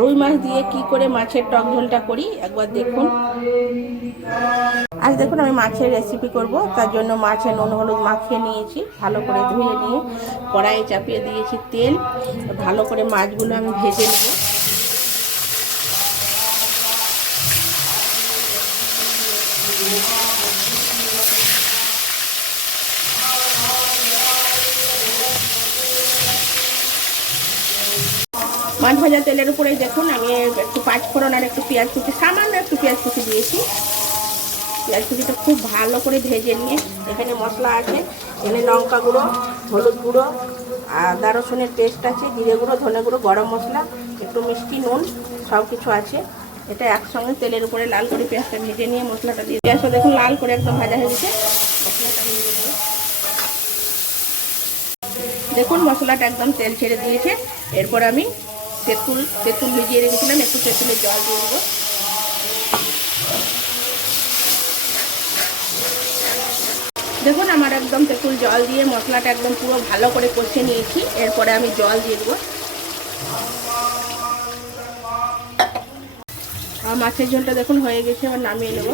রুই মাছ দিয়ে কি করে মাছের টক ঝোলটা করি একবার দেখুন। আজ দেখুন আমি মাছের রেসিপি করব, তার জন্য মাছে নুন হলুদ মাখিয়ে নিয়েছি, ভালো করে ধুয়ে নিয়ে কড়াইয়ে চাপিয়ে দিয়েছি তেল। ভালো করে মাছগুলো আমি ভেজে নেব। মাছ ভাজা তেলের উপরে দেখুন আমি একটু পাঁচফোড়ন আর একটু পেঁয়াজ কুচি, সামান্য একটু পেঁয়াজ কুচি দিয়েছি। পেঁয়াজ কুচিটা খুব ভালো করে ভেজে নিয়ে এখানে মশলা আছে, এখানে লঙ্কা গুঁড়ো, হলুদ গুঁড়ো, আদা রসুনের পেস্ট আছে, জিরে গুঁড়ো, ধনে গুঁড়ো, গরম মশলা, একটু মিষ্টি, নুন, সব কিছু আছে। এটা একসঙ্গে তেলের উপরে লাল করে পেঁয়াজটা ভেজে নিয়ে মশলাটা দিয়ে, পেঁয়াজটা দেখুন লাল করে একদম ভাজা হয়ে গেছে। মশলাটা দিয়ে দেবো। দেখুন মশলাটা একদম তেল ছেড়ে দিয়েছে। এরপর আমি তেঁতুল ভিজিয়ে রেখেছিলাম, একটু তেঁতুলের জল দিয়ে দেবো। দেখুন আমার একদম তেঁতুল জল দিয়ে মশলাটা একদম পুরো ভালো করে কষিয়ে নিয়েছি। এরপরে আমি জল দিয়ে দেবো। মাছের ঝোলটা দেখুন হয়ে গেছে, এবার নামিয়ে নেবো।